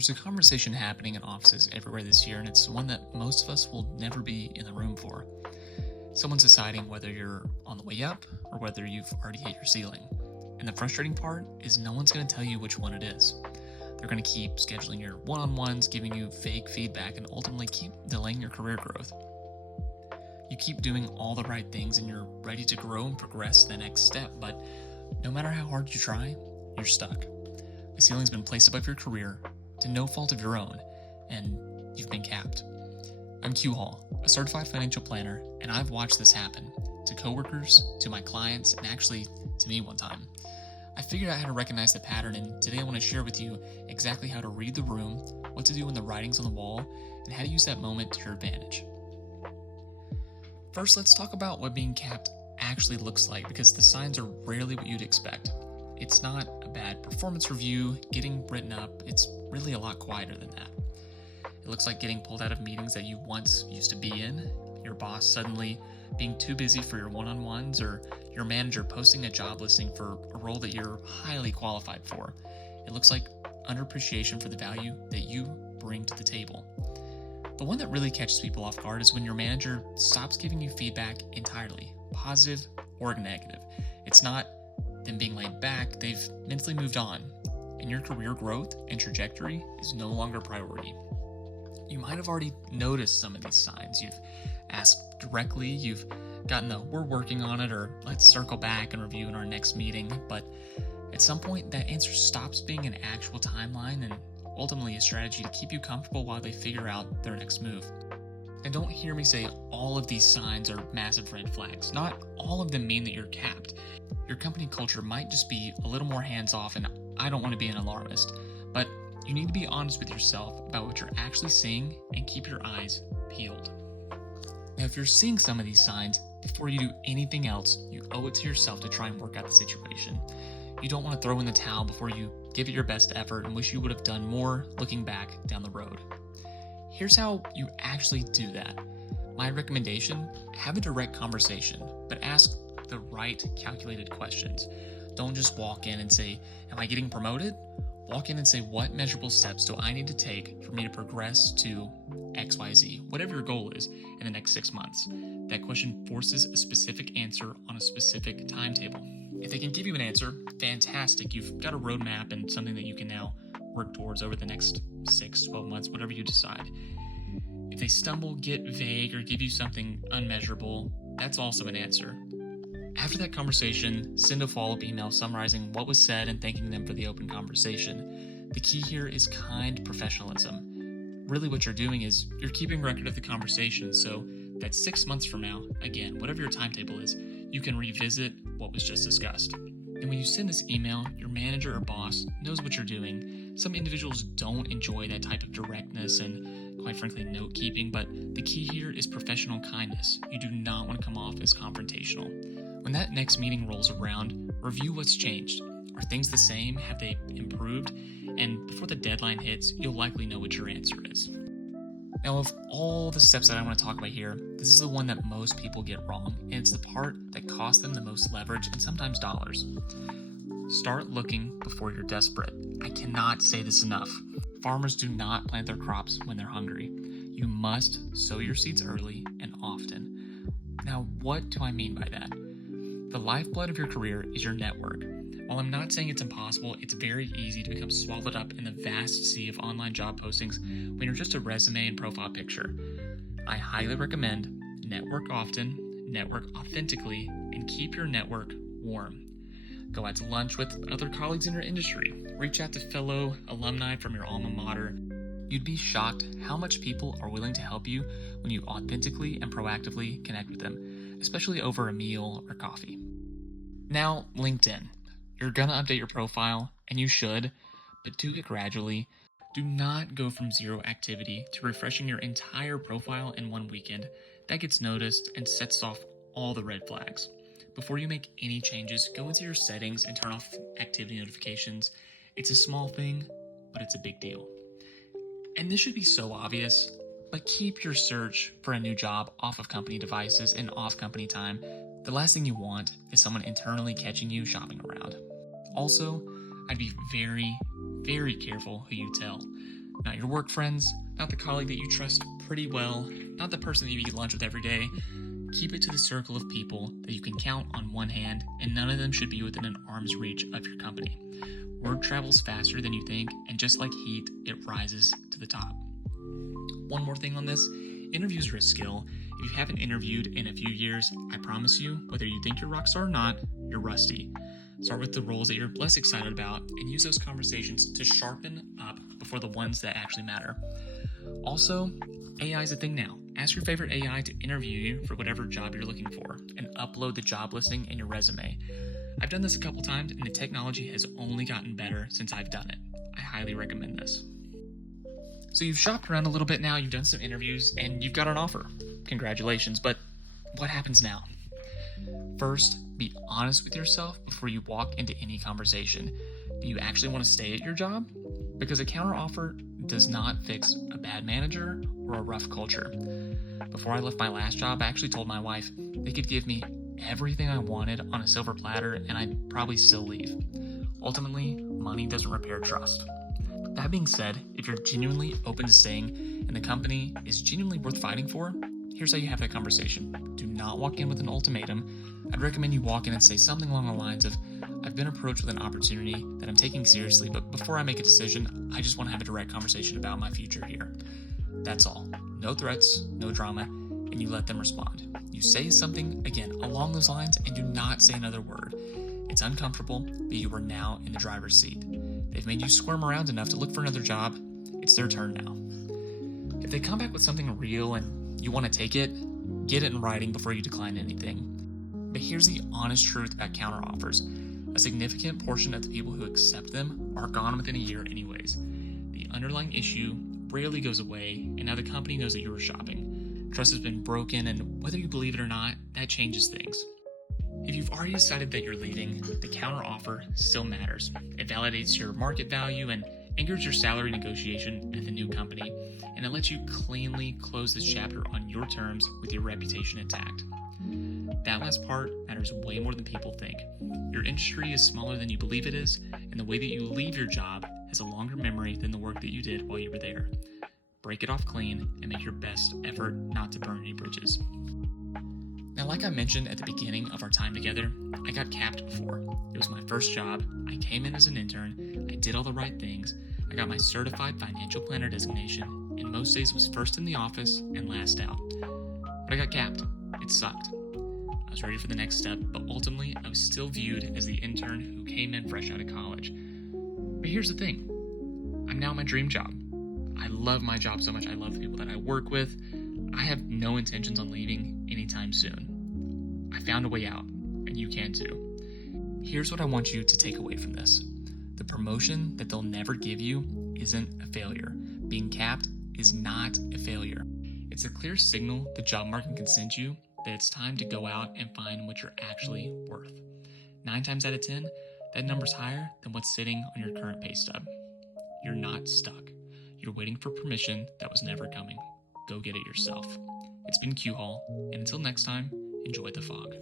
There's a conversation happening in offices everywhere this year, and it's one that most of us will never be in the room for. Someone's deciding whether you're on the way up or whether you've already hit your ceiling. And the frustrating part is no one's going to tell you which one it is. They're going to keep scheduling your one-on-ones, giving you fake feedback, and ultimately keep delaying your career growth. You keep doing all the right things and you're ready to grow and progress to the next step, but no matter how hard you try, you're stuck. The ceiling's been placed above your career to no fault of your own, and you've been capped. I'm Q Hall, a certified financial planner, and I've watched this happen to coworkers, to my clients, and actually to me one time. I figured out how to recognize the pattern, and today I want to share with you exactly how to read the room, what to do when the writing's on the wall, and how to use that moment to your advantage. First, let's talk about what being capped actually looks like, because the signs are rarely what you'd expect. It's not a bad performance review getting written up, it's really a lot quieter than that. It looks like getting pulled out of meetings that you once used to be in, your boss suddenly being too busy for your one-on-ones, or your manager posting a job listing for a role that you're highly qualified for. It looks like underappreciation for the value that you bring to the table. The one that really catches people off guard is when your manager stops giving you feedback entirely, positive or negative. It's not them being laid back, they've mentally moved on, and your career growth and trajectory is no longer a priority. You might have already noticed some of these signs. You've asked directly, you've gotten the "we're working on it" or "let's circle back and review in our next meeting," but at some point that answer stops being an actual timeline and ultimately a strategy to keep you comfortable while they figure out their next move. And don't hear me say all of these signs are massive red flags. Not all of them mean that you're capped. Your company culture might just be a little more hands-off, and I don't want to be an alarmist, but you need to be honest with yourself about what you're actually seeing and keep your eyes peeled. Now, if you're seeing some of these signs, before you do anything else, you owe it to yourself to try and work out the situation. You don't want to throw in the towel before you give it your best effort and wish you would have done more looking back down the road. Here's how you actually do that. My recommendation, have a direct conversation, but ask the right calculated questions. Don't just walk in and say, "Am I getting promoted?" Walk in and say, "What measurable steps do I need to take for me to progress to XYZ, whatever your goal is, in the next 6 months?" That question forces a specific answer on a specific timetable. If they can give you an answer, fantastic. You've got a roadmap and something that you can now work towards over the next 6, 12 months, whatever you decide. If they stumble, get vague, or give you something unmeasurable, that's also an answer. After that conversation, send a follow-up email summarizing what was said and thanking them for the open conversation. The key here is kind professionalism. Really what you're doing is you're keeping record of the conversation, so that 6 months from now, again, whatever your timetable is, you can revisit what was just discussed. And when you send this email, your manager or boss knows what you're doing. Some individuals don't enjoy that type of directness and, quite frankly, note keeping, but the key here is professional kindness. You do not want to come off as confrontational. When that next meeting rolls around, review what's changed. Are things the same? Have they improved? And before the deadline hits, you'll likely know what your answer is. Now, of all the steps that I want to talk about here, this is the one that most people get wrong, and it's the part that costs them the most leverage and sometimes dollars. Start looking before you're desperate. I cannot say this enough. Farmers do not plant their crops when they're hungry. You must sow your seeds early and often. Now, what do I mean by that? The lifeblood of your career is your network. While I'm not saying it's impossible, it's very easy to become swallowed up in the vast sea of online job postings when you're just a resume and profile picture. I highly recommend network often, network authentically, and keep your network warm. Go out to lunch with other colleagues in your industry. Reach out to fellow alumni from your alma mater. You'd be shocked how much people are willing to help you when you authentically and proactively connect with them, especially over a meal or coffee. Now, LinkedIn. You're gonna update your profile, and you should, but do it gradually. Do not go from zero activity to refreshing your entire profile in one weekend. That gets noticed and sets off all the red flags. Before you make any changes, go into your settings and turn off activity notifications. It's a small thing, but it's a big deal. And this should be so obvious, but keep your search for a new job off of company devices and off company time. The last thing you want is someone internally catching you shopping around. Also, I'd be very, very careful who you tell. Not your work friends, not the colleague that you trust pretty well, not the person that you eat lunch with every day. Keep it to the circle of people that you can count on one hand, and none of them should be within an arm's reach of your company. Word travels faster than you think, and just like heat, it rises to the top. One more thing on this, interviews are a skill. If you haven't interviewed in a few years, I promise you, whether you think you're a rock star or not, you're rusty. Start with the roles that you're less excited about and use those conversations to sharpen up before the ones that actually matter. Also, AI is a thing now. Ask your favorite AI to interview you for whatever job you're looking for and upload the job listing in your resume. I've done this a couple times and the technology has only gotten better since I've done it. I highly recommend this. So you've shopped around a little bit now, you've done some interviews, and you've got an offer. Congratulations, but what happens now? First, be honest with yourself before you walk into any conversation. Do you actually want to stay at your job? Because a counteroffer does not fix a bad manager or a rough culture. Before I left my last job, I actually told my wife they could give me everything I wanted on a silver platter and I'd probably still leave. Ultimately, money doesn't repair trust. That being said, if you're genuinely open to staying and the company is genuinely worth fighting for, here's how you have that conversation. Do not walk in with an ultimatum. I'd recommend you walk in and say something along the lines of, I've been approached with an opportunity that I'm taking seriously, but before I make a decision, I just want to have a direct conversation about my future here. That's all. No threats, no drama, and you let them respond. You say something, again, along those lines, and do not say another word. It's uncomfortable, but you are now in the driver's seat. They've made you squirm around enough to look for another job. It's their turn now. If they come back with something real and you want to take it, get it in writing before you decline anything. But here's the honest truth about counteroffers. A significant portion of the people who accept them are gone within a year anyways. The underlying issue rarely goes away, and now the company knows that you were shopping. Trust has been broken, and whether you believe it or not, that changes things. If you've already decided that you're leaving, the counteroffer still matters. It validates your market value and anchors your salary negotiation at the new company, and it lets you cleanly close this chapter on your terms with your reputation intact. That last part matters way more than people think. Your industry is smaller than you believe it is, and the way that you leave your job has a longer memory than the work that you did while you were there. Break it off clean and make your best effort not to burn any bridges. Now, like I mentioned at the beginning of our time together, I got capped before. It was my first job. I came in as an intern. I did all the right things. I got my certified financial planner designation, and most days was first in the office and last out. But I got capped. It sucked. I was ready for the next step, but ultimately I was still viewed as the intern who came in fresh out of college. But here's the thing. I'm now at my dream job. I love my job so much. I love the people that I work with. I have no intentions on leaving anytime soon. I found a way out, and you can too. Here's what I want you to take away from this. The promotion that they'll never give you isn't a failure. Being capped is not a failure. It's a clear signal the job market can send you that it's time to go out and find what you're actually worth. 9 times out of 10, that number's higher than what's sitting on your current pay stub. You're not stuck. You're waiting for permission that was never coming. Go get it yourself. It's been Q Hall, and until next time, enjoy the fog.